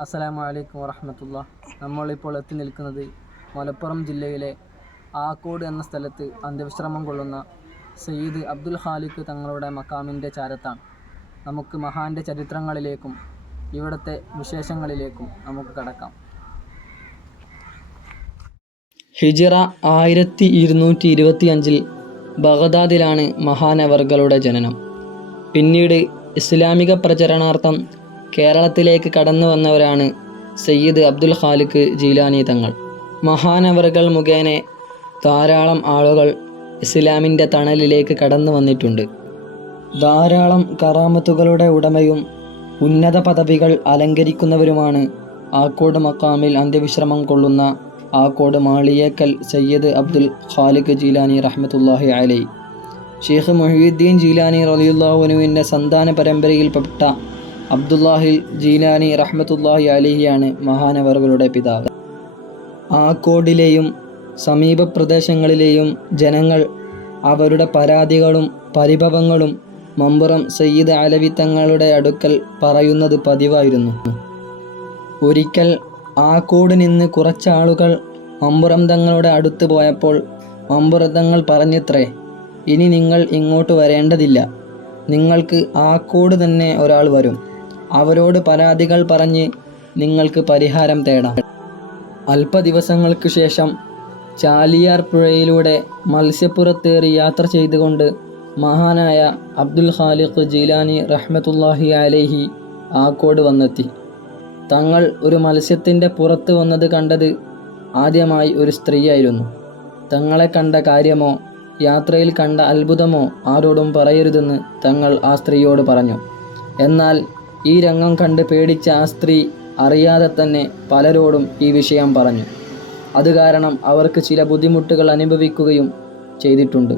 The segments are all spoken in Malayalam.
അസ്സലാമു അലൈക്കും വറഹമത്തുള്ള. നമ്മളിപ്പോൾ എത്തി നിൽക്കുന്നത് മലപ്പുറം ജില്ലയിലെ ആക്കോട് എന്ന സ്ഥലത്ത് അന്ത്യവിശ്രമം കൊള്ളുന്ന സയ്യിദ് അബ്ദുൽ ഖാലിഖ് തങ്ങളുടെ മക്കാമിന്റെ ചാരത്താണ്. നമുക്ക് മഹാന്റെ ചരിത്രങ്ങളിലേക്കും ഇവിടുത്തെ വിശേഷങ്ങളിലേക്കും നമുക്ക് കടക്കാം. ഹിജിറ ആയിരത്തി ഇരുന്നൂറ്റി ഇരുപത്തി അഞ്ചിൽ ബഗദാദിലാണ് മഹാനവർകളുടെ ജനനം. പിന്നീട് ഇസ്ലാമിക പ്രചരണാർത്ഥം കേരളത്തിലേക്ക് കടന്നു വന്നവരാണ് സയ്യിദ് അബ്ദുൽ ഖാലിഖ് ജീലാനി തങ്ങൾ. മഹാനവറുകൾ മുഖേന ധാരാളം ആളുകൾ ഇസ്ലാമിന്റെ തണലിലേക്ക് കടന്നു വന്നിട്ടുണ്ട്. ധാരാളം കറാമത്തുകളുടെ ഉടമയും ഉന്നത പദവികൾ അലങ്കരിക്കുന്നവരുമാണ് ആക്കോട് മക്കാമിൽ അന്ത്യവിശ്രമം കൊള്ളുന്ന ആക്കോട് മാളിയേക്കൽ സയ്യിദ് അബ്ദുൽ ഖാലിഖ് ജീലാനി റഹ്മത്തുല്ലാഹി അലൈ ഷെയ്ഖ് മൊഹീദ്ദീൻ ജീലാനി റലിയുല്ലാഹുനുവിന്റെ സന്താന പരമ്പരയിൽപ്പെട്ട അബ്ദുല്ലാഹിൽ ജീനാനി റഹ്മത്തുല്ലാഹി അലിഹിയാണ് മഹാനവറുകളുടെ പിതാവ്. ആക്കോടിലെയും സമീപ പ്രദേശങ്ങളിലെയും ജനങ്ങൾ അവരുടെ പരാതികളും പരിഭവങ്ങളും മമ്പുറം സയ്യിദ് അലവി തങ്ങളുടെ അടുക്കൽ പറയുന്നത് പതിവായിരുന്നു. ഒരിക്കൽ ആക്കോട് നിന്ന് കുറച്ചാളുകൾ മമ്പുറം തങ്ങളുടെ അടുത്ത് പോയപ്പോൾ മമ്പുറതങ്ങൾ പറഞ്ഞത്രേ ഇനി നിങ്ങൾ ഇങ്ങോട്ട് വരേണ്ടതില്ല. നിങ്ങൾക്ക് ആക്കോട് തന്നെ ഒരാൾ വരും. അവരോട് പരാതികൾ പറഞ്ഞ് നിങ്ങൾക്ക് പരിഹാരം തേടാം. അല്പ ദിവസങ്ങൾക്ക് ശേഷം ചാലിയാർ പുഴയിലൂടെ മത്സ്യപ്പുറത്തേറി യാത്ര ചെയ്തുകൊണ്ട് മഹാനായ അബ്ദുൽ ഖാലിഖ് ജീലാനി റഹ്മത്തുല്ലാഹി അലേഹി ആക്കോട് വന്നെത്തി. തങ്ങൾ ഒരു മത്സ്യത്തിന്റെ പുറത്ത് വന്നത് കണ്ടത് ആദ്യമായി ഒരു സ്ത്രീയായിരുന്നു. തങ്ങളെ കണ്ട കാര്യമോ യാത്രയിൽ കണ്ട അത്ഭുതമോ ആരോടും പറയരുതെന്ന് തങ്ങൾ ആ സ്ത്രീയോട് പറഞ്ഞു. എന്നാൽ ഈ രംഗം കണ്ട് പേടിച്ച ആ സ്ത്രീ അറിയാതെ തന്നെ പലരോടും ഈ വിഷയം പറഞ്ഞു. അത് കാരണം അവർക്ക് ചില ബുദ്ധിമുട്ടുകൾ അനുഭവിക്കുകയും ചെയ്തിട്ടുണ്ട്.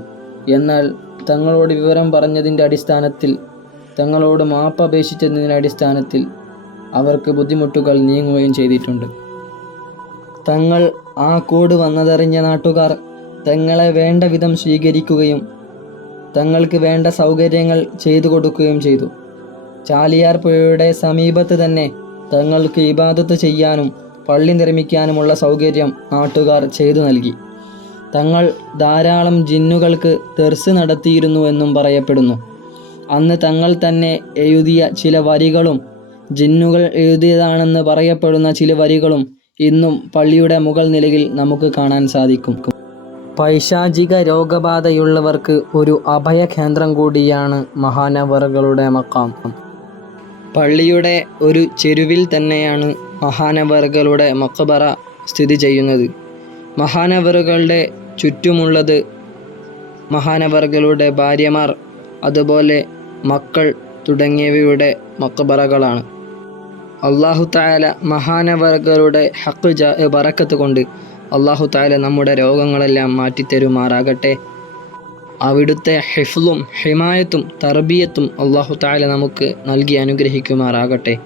എന്നാൽ തങ്ങളോട് വിവരം പറഞ്ഞതിന്റെ അടിസ്ഥാനത്തിൽ തങ്ങളോട് മാപ്പ് അപേക്ഷിച്ചതിന്റെ അടിസ്ഥാനത്തിൽ അവർക്ക് ബുദ്ധിമുട്ടുകൾ നീങ്ങുകയും ചെയ്തിട്ടുണ്ട്. തങ്ങൾ ആ കൂട് വന്നതറിഞ്ഞ നാട്ടുകാർ തങ്ങളെ വേണ്ട വിധം സ്വീകരിക്കുകയും തങ്ങൾക്ക് വേണ്ട സൗകര്യങ്ങൾ ചെയ്തു കൊടുക്കുകയും ചെയ്തു. ചാലിയാർ പുഴയുടെ സമീപത്ത് തന്നെ തങ്ങൾക്ക് ഇബാദത്ത് ചെയ്യാനും പള്ളി നിർമ്മിക്കാനുമുള്ള സൗകര്യം നാട്ടുകാർ ചെയ്തു നൽകി. തങ്ങൾ ധാരാളം ജിന്നുകൾക്ക് തെർസ് നടത്തിയിരുന്നുവെന്നും പറയപ്പെടുന്നു. അന്ന് തങ്ങൾ തന്നെ എഴുതിയ ചില വരികളും ജിന്നുകൾ എഴുതിയതാണെന്ന് പറയപ്പെടുന്ന ചില വരികളും ഇന്നും പള്ളിയുടെ മുകൾ നിലയിൽ നമുക്ക് കാണാൻ സാധിക്കും. പൈശാചിക രോഗബാധയുള്ളവർക്ക് ഒരു അഭയ കേന്ദ്രം കൂടിയാണ് മഹാനവറുകളുടെ മക്കാം. പള്ളിയുടെ ഒരു ചെരുവിൽ തന്നെയാണ് മഹാനവറുകളുടെ മക്കബറ സ്ഥിതി ചെയ്യുന്നത്. മഹാനവറുകളുടെ ചുറ്റുമുള്ളത് മഹാനവറുകളുടെ ഭാര്യമാർ അതുപോലെ മക്കൾ തുടങ്ങിയവയുടെ മക്കബറകളാണ് അള്ളാഹു തായാല മഹാനവറുകളുടെ ഹക്ക് ജ ബറക്കത്ത് കൊണ്ട് അള്ളാഹു തായാല നമ്മുടെ രോഗങ്ങളെല്ലാം മാറ്റിത്തരുമാറാകട്ടെ. അവിടുത്തെ ഹിഫ്ലും ഹിമായത്തും തർബിയത്തും അള്ളാഹു താല നമുക്ക് നൽകി അനുഗ്രഹിക്കുമാറാകട്ടെ.